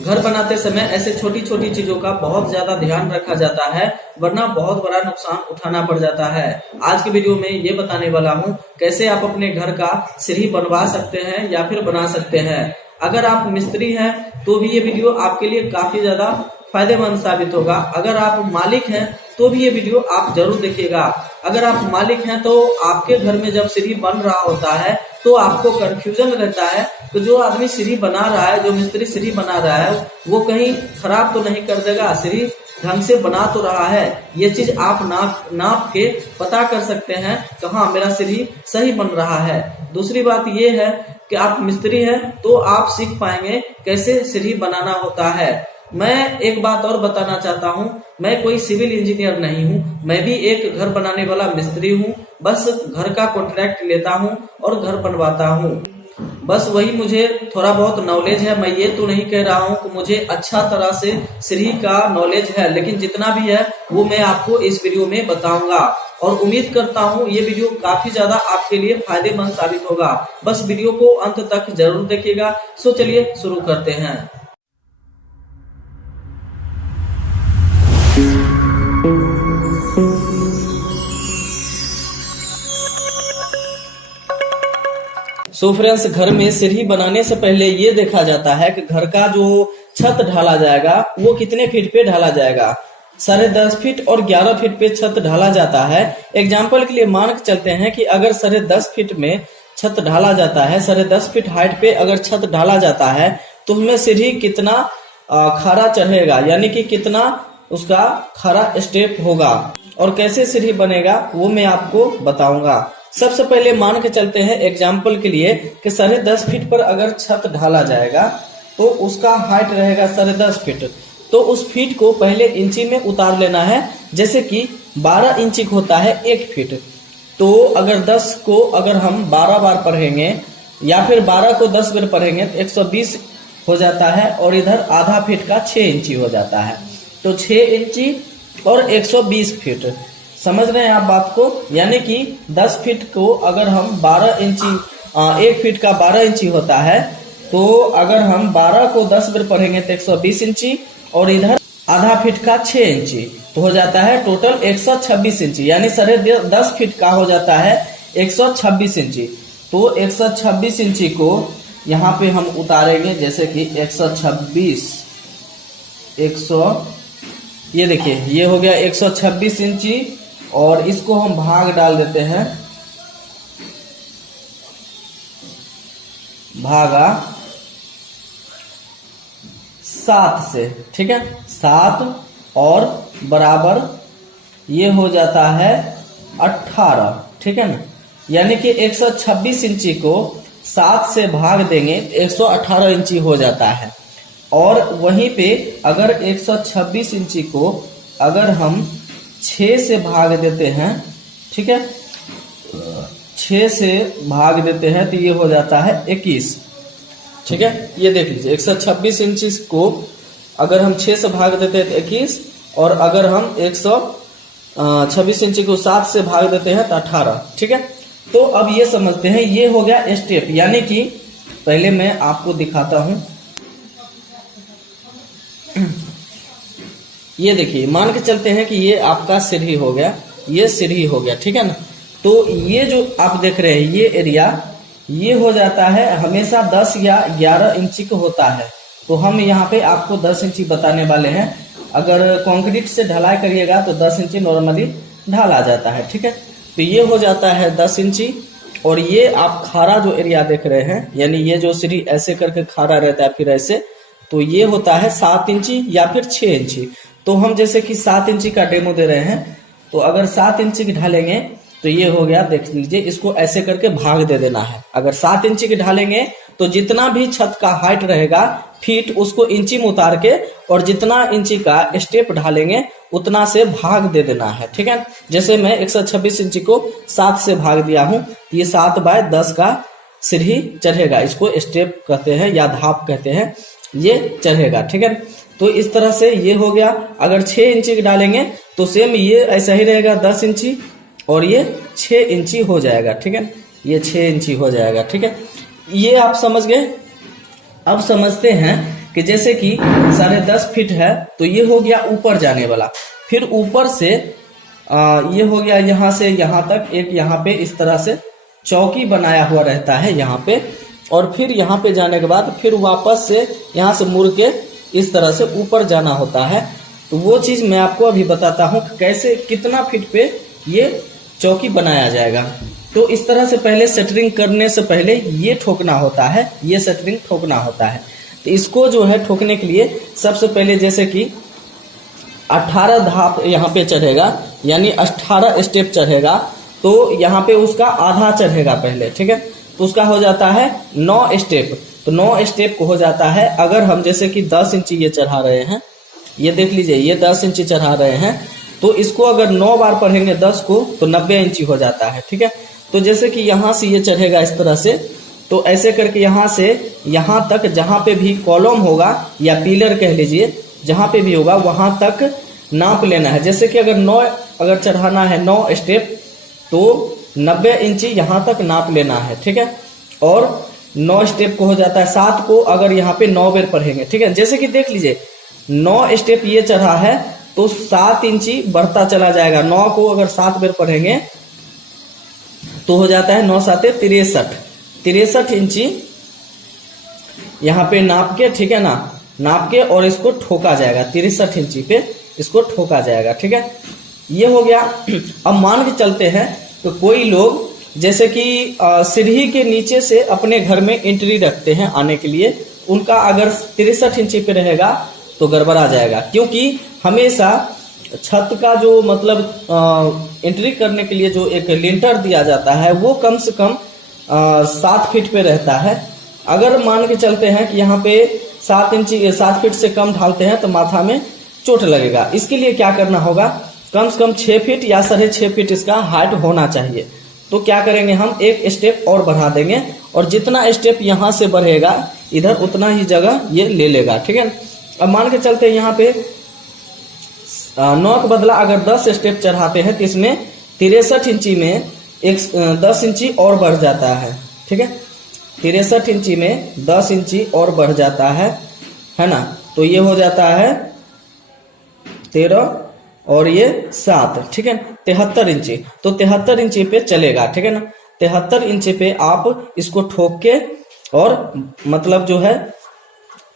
घर बनाते समय ऐसे छोटी छोटी चीजों का बहुत ज्यादा ध्यान रखा जाता है, वरना बहुत बड़ा नुकसान उठाना पड़ जाता है। आज की वीडियो में ये बताने वाला हूँ कैसे आप अपने घर का सीढ़ी बनवा सकते हैं या फिर बना सकते हैं। अगर आप मिस्त्री हैं तो भी ये वीडियो आपके लिए काफी ज्यादा फायदेमंद साबित होगा। अगर आप मालिक हैं तो भी ये वीडियो आप जरूर देखिएगा। अगर आप मालिक हैं तो आपके घर में जब सीढ़ी बन रहा होता है तो आपको कंफ्यूजन रहता है कि जो आदमी सीढ़ी बना रहा है, जो मिस्त्री सीढ़ी बना रहा है, वो कहीं खराब तो नहीं कर देगा, सीढ़ी ढंग से बना तो रहा है। ये चीज आप नाप के पता कर सकते हैं कि हाँ मेरा सीढ़ी सही बन रहा है। दूसरी बात ये है कि आप मिस्त्री हैं तो आप सीख पाएंगे कैसे सीढ़ी बनाना होता है। मैं एक बात और बताना चाहता हूँ, मैं कोई सिविल इंजीनियर नहीं हूँ, मैं भी एक घर बनाने वाला मिस्त्री हूँ। बस घर का कॉन्ट्रैक्ट लेता हूँ और घर बनवाता हूँ। बस वही मुझे थोड़ा बहुत नॉलेज है। मैं ये तो नहीं कह रहा हूँ कि मुझे अच्छा तरह से सीढ़ी का नॉलेज है, लेकिन जितना भी है वो मैं आपको इस वीडियो में बताऊंगा और उम्मीद करता हूँ ये वीडियो काफी ज्यादा आपके लिए फायदेमंद साबित होगा। बस वीडियो को अंत तक जरूर देखिएगा। सो चलिए शुरू करते हैं। सो फ्रेंड्स, घर में सीढ़ी बनाने से पहले ये देखा जाता है कि घर का जो छत ढाला जाएगा वो कितने फीट पे ढाला जाएगा। 10.5 फीट और 11 फीट पे छत ढाला जाता है। एग्जाम्पल के लिए मान के चलते हैं कि अगर 10.5 फीट में छत ढाला जाता है, 10.5 फीट हाइट पे अगर छत ढाला जाता है तो उसमें सीढ़ी कितना खड़ा चढ़ेगा, यानी कि कितना उसका खड़ा स्टेप होगा और कैसे सीढ़ी बनेगा वो मैं आपको बताऊंगा। सबसे पहले मान के चलते हैं एग्जाम्पल के लिए कि 10.5 फीट पर अगर छत ढाला जाएगा तो उसका हाइट रहेगा 10.5 फीट। तो उस फीट को पहले इंची में उतार लेना है। जैसे कि 12 इंची होता है 1 फीट, तो अगर 10 को अगर हम 12 बार पढ़ेंगे या फिर 12 को 10 बार पढ़ेंगे तो 120 हो जाता है और इधर आधा फीट का 6 इंची हो जाता है। तो 6 इंची और 120 फीट, समझ रहे हैं आप बात को। यानी कि 10 फीट को अगर हम 12 इंची 1 फीट का 12 इंची होता है, तो अगर हम 12 को 10 बार पढ़ेंगे तो 120 इंची और इधर आधा फीट का 6 इंची, तो हो जाता है टोटल 126 इंची। यानी 10.5 फीट का हो जाता है 126 इंची। तो 126 इंची को यहाँ पे हम उतारेंगे। जैसे कि 126 ये देखिए ये हो गया 126 इंची और इसको हम भाग डाल देते हैं, भागा 7 से, ठीक है, 7 और बराबर ये हो जाता है 18, ठीक है ना। यानी कि 126 इंची को 7 से भाग देंगे तो 118 इंची हो जाता है। और वहीं पे अगर 126 इंची को अगर हम 6 से भाग देते हैं, ठीक है, 6 से भाग देते हैं तो ये हो जाता है 21, ठीक है। ये देख लीजिए 126 इंची को अगर हम 6 से भाग देते हैं तो 21 और अगर हम 126 इंची को 7 से भाग देते हैं तो 18, ठीक है। तो अब ये समझते हैं, ये हो गया स्टेप। यानी कि पहले मैं आपको दिखाता हूं। ये देखिए मान के चलते हैं कि ये आपका सीढ़ी हो गया, ये सीढ़ी हो गया, ठीक है ना। तो ये जो आप देख रहे हैं ये एरिया ये हो जाता है हमेशा 10 या 11 इंची का होता है। तो हम यहाँ पे आपको 10 इंची बताने वाले हैं। अगर कंक्रीट से ढलाई करिएगा तो 10 इंची नॉर्मली ढाला जाता है, ठीक है। तो ये हो जाता है 10 इंची और ये आप खारा जो एरिया देख रहे हैं, यानी ये जो सीढ़ी ऐसे करके खारा रहता है फिर ऐसे, तो ये होता है 7 इंची या फिर 6 इंची। तो हम जैसे कि 7 इंची का डेमो दे रहे हैं, तो अगर 7 इंची की ढालेंगे तो ये हो गया, देख लीजिए, इसको ऐसे करके भाग दे देना है। अगर 7 इंची की ढालेंगे तो जितना भी छत का हाइट रहेगा फीट उसको इंची में उतार के और जितना इंची का स्टेप ढालेंगे उतना से भाग दे देना है, ठीक है। जैसे मैं 126 इंची को 7 से भाग दिया हूं तो ये 7/10 का सीढ़ी चढ़ेगा। इसको स्टेप कहते हैं या धाप कहते हैं, ये चढ़ेगा, ठीक है। तो इस तरह से ये हो गया। अगर 6 इंची की डालेंगे तो सेम ये ऐसा ही रहेगा 10 इंची और ये 6 इंची हो जाएगा, ठीक है। ये 6 इंची हो जाएगा, ठीक है। ये आप समझ गए। अब समझते हैं कि जैसे कि 10.5 फीट है तो ये हो गया ऊपर जाने वाला, फिर ऊपर से ये हो गया यहाँ से यहाँ तक एक यहाँ पे इस तरह से चौकी बनाया हुआ रहता है यहाँ पे, और फिर यहाँ पे जाने के बाद फिर वापस से यहाँ से मुड़ के इस तरह से ऊपर जाना होता है। तो वो चीज मैं आपको अभी बताता हूँ कैसे कितना फीट पे ये चौकी बनाया जाएगा। तो इस तरह से पहले सेटरिंग करने से पहले ये ठोकना होता है, ये सेटरिंग ठोकना होता है। तो इसको जो है ठोकने के लिए सबसे पहले जैसे कि 18 धाप यहाँ पे चढ़ेगा, यानी 18 स्टेप चढ़ेगा, तो यहाँ पे उसका आधा चढ़ेगा पहले, ठीक है। तो उसका हो जाता है 9 स्टेप। तो 9 स्टेप को हो जाता है, अगर हम जैसे कि 10 इंची ये चढ़ा रहे हैं, ये देख लीजिए ये 10 इंची चढ़ा रहे हैं, तो इसको अगर 9 बार पढ़ेंगे 10 को तो 90 इंची हो जाता है, ठीक है। तो जैसे कि यहाँ से ये चढ़ेगा इस तरह से, तो ऐसे करके यहाँ से यहाँ तक जहाँ पे भी कॉलम होगा या पिलर कह लीजिए, जहाँ पे भी होगा वहां तक नाप लेना है। जैसे कि अगर 9 अगर चढ़ाना है 9 स्टेप तो 90 इंची यहाँ तक नाप लेना है, ठीक है। और 9 स्टेप को हो जाता है 7 को अगर यहाँ पे 9 बार पढ़ेंगे, ठीक है। जैसे कि देख लीजिए 9 स्टेप ये चढ़ा है तो 7 इंची बढ़ता चला जाएगा। 9 को अगर 7 बार पढ़ेंगे तो हो जाता है 9 7 63 इंची यहाँ पे नाप के, ठीक है ना, नाप के और इसको ठोका जाएगा 63 इंची पे इसको ठोका जाएगा, ठीक है। ये हो गया। अब मान के चलते हैं तो कोई लोग जैसे कि सीढ़ी के नीचे से अपने घर में एंट्री रखते हैं आने के लिए, उनका अगर 63 इंची पे रहेगा तो गड़बड़ा जाएगा, क्योंकि हमेशा छत का जो मतलब एंट्री करने के लिए जो एक लिंटर दिया जाता है वो कम से कम 7 फीट पे रहता है। अगर मान के चलते हैं कि यहाँ पे 7 फीट से कम ढालते हैं तो माथा में चोट लगेगा। इसके लिए क्या करना होगा, कम से कम 6 फीट या 6.5 फीट इसका हाइट होना चाहिए। तो क्या करेंगे, हम एक स्टेप और बढ़ा देंगे और जितना स्टेप यहाँ से बढ़ेगा इधर उतना ही जगह ये ले लेगा, ठीक है। अब मान के चलते हैं यहाँ पे 9 के बदला अगर 10 स्टेप चढ़ाते हैं तो इसमें 63 इंची में 10 इंची और बढ़ जाता है, ठीक है। 63 इंची में 10 इंची और बढ़ जाता है ना। तो ये हो जाता है 13 और ये 7, ठीक है, 73 इंची। तो 73 इंची पे चलेगा, ठीक है ना। 73 इंची पे आप इसको ठोक के और मतलब जो है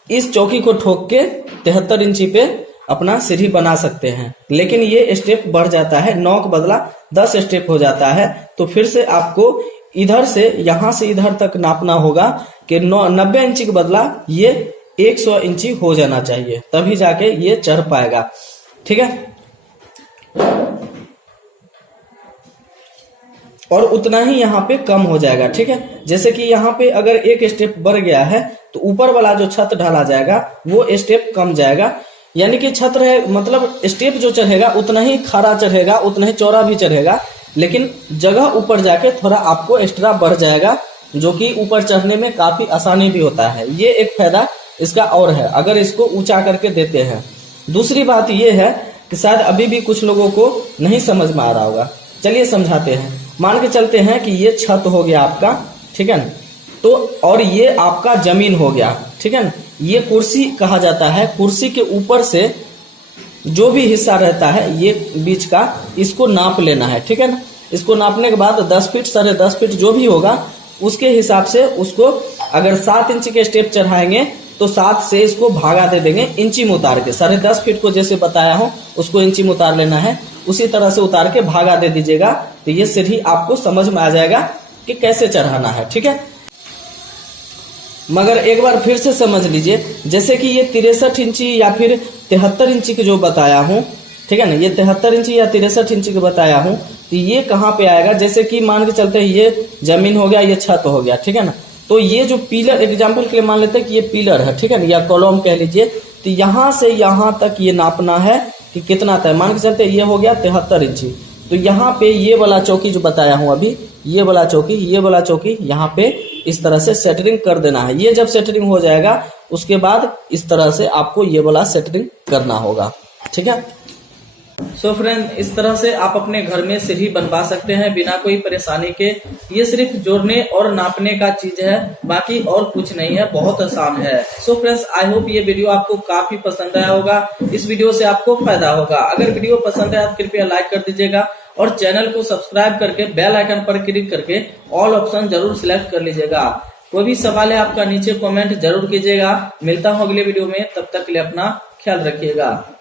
इस चौकी को ठोक के 73 इंची पे अपना सीढ़ी बना सकते हैं। लेकिन ये स्टेप बढ़ जाता है, 9 के बदला 10 स्टेप हो जाता है। तो फिर से आपको इधर से यहां से इधर तक नापना होगा कि 90 इंची के बदला ये 100 इंची हो जाना चाहिए, तभी जाके ये चढ़ पाएगा, ठीक है। और उतना ही यहाँ पे कम हो जाएगा, ठीक है। जैसे कि यहाँ पे अगर एक स्टेप बढ़ गया है तो ऊपर वाला जो छत ढाला जाएगा वो स्टेप कम जाएगा, यानी कि छत रहे मतलब स्टेप जो चढ़ेगा उतना ही खड़ा चढ़ेगा, उतना ही चौड़ा भी चढ़ेगा, लेकिन जगह ऊपर जाके थोड़ा आपको एक्स्ट्रा बढ़ जाएगा, जो कि ऊपर चढ़ने में काफी आसानी भी होता है। ये एक फायदा इसका और है अगर इसको ऊंचा करके देते हैं। दूसरी बात ये है कि शायद अभी भी कुछ लोगों को नहीं समझ में आ रहा होगा, चलिए समझाते हैं। मान के चलते हैं कि ये छत हो गया आपका, ठीक है ना, तो और ये आपका जमीन हो गया, ठीक है ना। ये कुर्सी कहा जाता है, कुर्सी के ऊपर से जो भी हिस्सा रहता है ये बीच का, इसको नाप लेना है, ठीक है ना। इसको नापने के बाद 10 फीट 10.5 फीट जो भी होगा उसके हिसाब से उसको अगर 7 इंच के स्टेप चढ़ाएंगे तो 7 से इसको भागा दे देंगे इंची में उतार के। 10.5 फीट को जैसे बताया हूं उसको इंची में उतार लेना है, उसी तरह से उतार के भागा दे दीजिएगा, तो ये सीढ़ी आपको समझ में आ जाएगा कि कैसे चढ़ाना है, ठीक है। मगर एक बार फिर से समझ लीजिए, जैसे कि ये 63 इंची या फिर 73 इंची की जो बताया हूं, ठीक है ना, ये 73 इंची या 63 इंची की बताया हूं, तो ये कहाँ पे आएगा, जैसे कि मान के चलते हैं ये जमीन हो गया, ये छत हो गया, ठीक है ना। तो ये जो पिलर, एग्जाम्पल के लिए मान लेते हैं कि ये पिलर है, ठीक है ना, या कॉलम कह लीजिए, तो यहाँ से यहाँ तक ये नापना है कि कितना तय। मान के चलते ये हो गया 73 इंची, तो यहाँ पे ये वाला चौकी जो बताया हूँ अभी, ये वाला चौकी यहाँ पे इस तरह से सेटरिंग कर देना है। ये जब सेटरिंग हो जाएगा उसके बाद इस तरह से आपको ये वाला सेटरिंग करना होगा, ठीक है। सो फ्रेंड, इस तरह से आप अपने घर में सीढ़ी बनवा सकते हैं बिना कोई परेशानी के। ये सिर्फ जोड़ने और नापने का चीज है, बाकी और कुछ नहीं है, बहुत आसान है। सो फ्रेंड्स, आई होप ये वीडियो आपको काफी पसंद आया होगा। इस वीडियो से आपको फायदा होगा। अगर वीडियो पसंद है तो कृपया लाइक कर दीजिएगा और चैनल को सब्सक्राइब करके बेल आइकन पर क्लिक करके ऑल ऑप्शन जरूर सिलेक्ट कर लीजिएगा। कोई भी सवाल है आपका नीचे कमेंट जरूर कीजिएगा। मिलता हूँ अगले वीडियो में, तब तक के लिए अपना ख्याल रखिएगा।